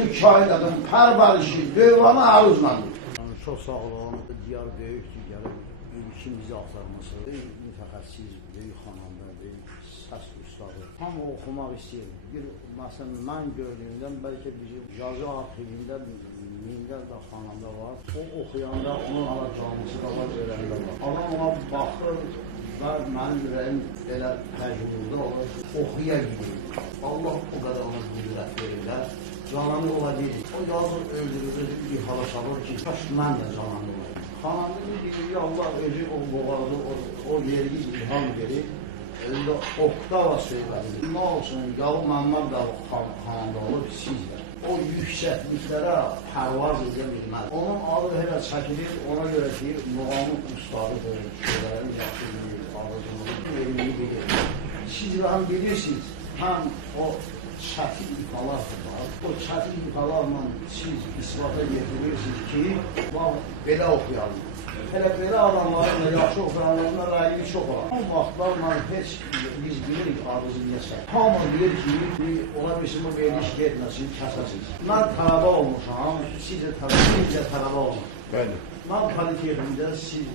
Yüzlü kaynadım, pərbarışı, dövranı aruzlandır. Çox sağ olun, diyar böyükdür, gəlib ilkimizi axtarması, mütəxəssis, böyük xananda, böyük səs ustadı. Tam oxumaq istəyir. Bir, məsələn, mən gördüyümdən bəlkə bizim yazı arxivində minlərlə xananda var. O oxuyanda onun alacağımızı da var, verəndə var. Adam ona baxır və mənim ürəyim belə təcrübədə olur, oxuya gidir. Allah o qədər ona qüdrət verirlər. Cananı ola bilir. O yazır, öldürür, bir hala salır ki, kaş mən də cananı olayım. Xananda deyir, Allah özü o boğazı, o yeri ilham verir. Öyle oktava söylədir. Nə olsun, Yalı Məmmad da xananda olur, siz də. O yüksəkliklərə pərvaz edə bilməz. Onun adı hələ çəkilir, ona görə deyir, muğamın ustadıdır, şeylərin yaxşı bilir, arzuları, elini bilir. Siz həm bilirsiniz, həm o çətin ifalar var. O çətin ifalarla siz isbata getirirsiniz ki, bax, belə oxuyalım. Hələ belə adamların da yaxşı oxuyanlarına rəyi çox olan. O vaxtlarla heç biz bilirik arızı neyəsə. Hamı bilir ki, ona bilsin bu veriliş getməsin, kəsəsiz. Mən tələbə olmuşam, siz də tələbə olmuşam. Bəli. Mən politexnikdə siz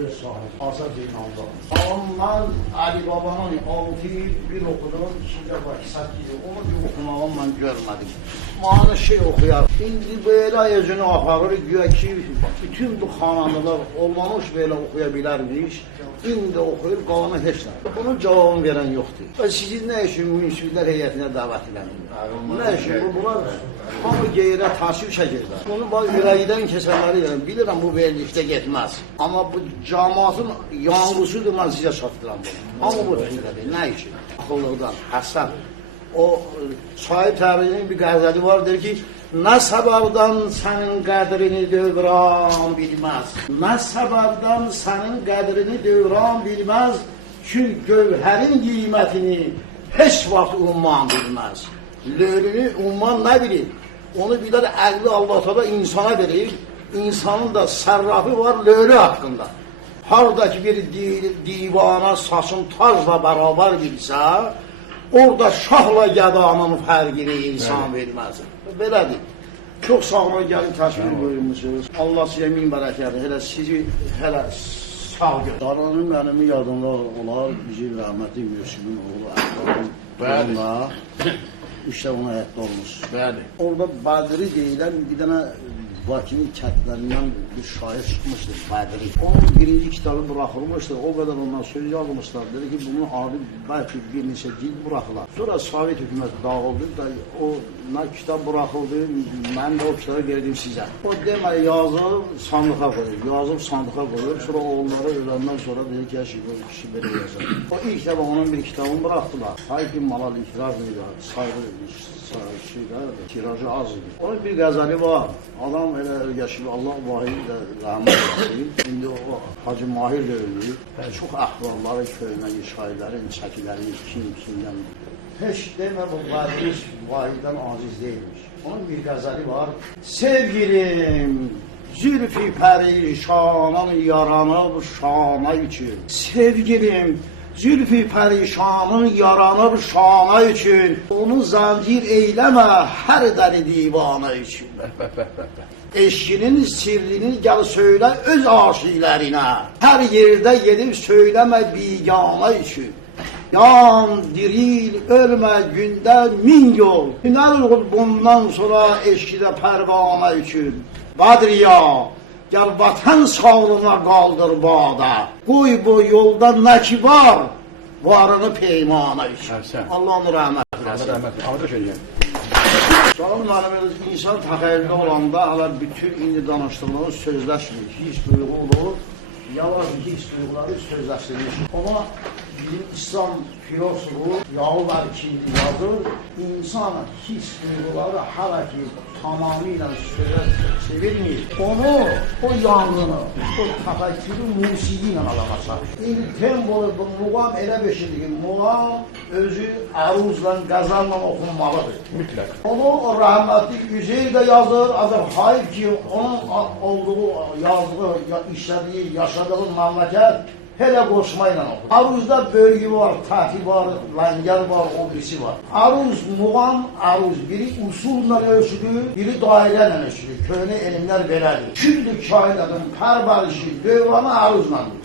öz sahib, Asad Zeynal'da. Amma mən Ali Babanın 6 il bir oxudum, 2-də bax, 8 il. Onu bir oxumağım mən görmədim. Mənə şey oxuyar. İndi belə özünü aparır, güya ki, bütün bu xananlılar olmamış belə oxuya bilərmiş. İndi oxuyur, qalanı heç nə. Bunun cavabını verən yoxdur. Və sizin nə üçün bu münsiflər heyətinə dəvət edəmin? Nə üçün? Bunlar hamı qeyrə təşvir çəkirlər. Bunu ürəkdən keçənləri deyirəm, bilirəm bu verilikdə getməz. Amma bu cəmaatın yanğısıdır, mən sizə çatdıram bunu. Amma bu fikrədir, nə üçün? Axıllıqdan, həsən. O sahib təbirinin bir qəzəli var, deyir ki, nə səbəbdən sənin qədrini dövran bilməz. Nə səbəbdən sənin qədrini dövran bilməz, çünki gövhərin qiymətini heç vaxt umman bilməz. Lölünü umman nə bilir? Onu bilər, əqli Allah-u da insana verir. İnsanın da sərrafı var lölü haqqında. Haradakı bir divana saçın tarzla bərabər bilsə, orada şahla gədanın fərqini insan verməz. Belədir. Çox sağ olun, gəlin təşvir buyurmuşsunuz. Allah sizə min bərəkədir. Hələ sizi hələ sağ görür. Daranın mənim yadımda olar, bizim rəhmətli Müslümin oğlu Əhvalın. Bəli. İşte ona həyatda olmuş. Bəli. Orada Bədri deyilən bir dənə Bakının kətlərindən bir şair çıxmışdır, Bədri. Onun birinci kitabı bırakılmışdır, o qədər ondan söz yazmışlar. Dedi ki, bunun adı belki bir neçə cild bırakılar. Sonra Sovet hüküməti dağıldı da o kitab bırakıldı, mən də o kitabı verdim sizə. O deməli yazıb sandığa qoyur, yazıb sandığa qoyur. Sonra onları öləndən sonra dedi ki, bu kişi belə yazır. O ilk dəfə onun bir kitabını bıraktılar. Hayki malal ikrar deyir, saygı tirajı az idi. Onun bir qəzəli var. Adam elə yaşayıb, Allah vahid də rəhmət etsin. İndi o Hacı Mahir də ölür. Çox əhvalları, köynəyi, şairlərin, çəkiləri, kimdən. Heç demə bu vahiddən aciz deyilmiş. Onun bir qəzəli var. Sevgilim, zülfü pərişanın yaranıb şana üçün. Sevgilim, zülfü pərişanın yaranıb şana üçün. Onu zancir eyləmə hər dəli divana üçün. Eşkinin sirrini gəl söylə öz aşiqlərinə. Hər yerdə gedib söyləmə bigana üçün. Yan, diril, ölmə gündə min yol. Hünər ol bundan sonra eşkidə pərvana üçün. Badriya, gəl vətən sağlığına qaldır bağda. Qoy bu yolda nə ki var, varını peymana üçün. Allah onu rəhmət eləsin. Canım müəllim, insan təxəyyüldə olanda hələ bütün indi danışdığımız sözləşmir. Hiç duyğu olur, yavaş hiç duyğuları sözləşdirir. Ama bizim İslam filosofu Yaqub Ərkindi yazır, insan his duyğuları hələ ki tamamıyla sözə çevirmir. Onu, o yanğını, o təfəkkürü musiqi ilə alamasaq. İndi tembolu, bu muğam elə bir şeydir ki, muğam özü əruzla, qəzalla oxunmalıdır. Mütləq. Onu o rəhmətli Üzeyir də yazır, ancaq hayır ki, onun olduğu, yazdığı, işlədiyi, yaşadığı məmləkət Hele qoşmayla oxudu. Aruzda bölgü var, tati var, langar var, o birisi var. Aruz, muğam, aruz biri usulla ölçülür, biri dairələ ölçülür. Köhnə elmlər belədir. Küldür kainatın pərbarışı, dövranı aruzlandır.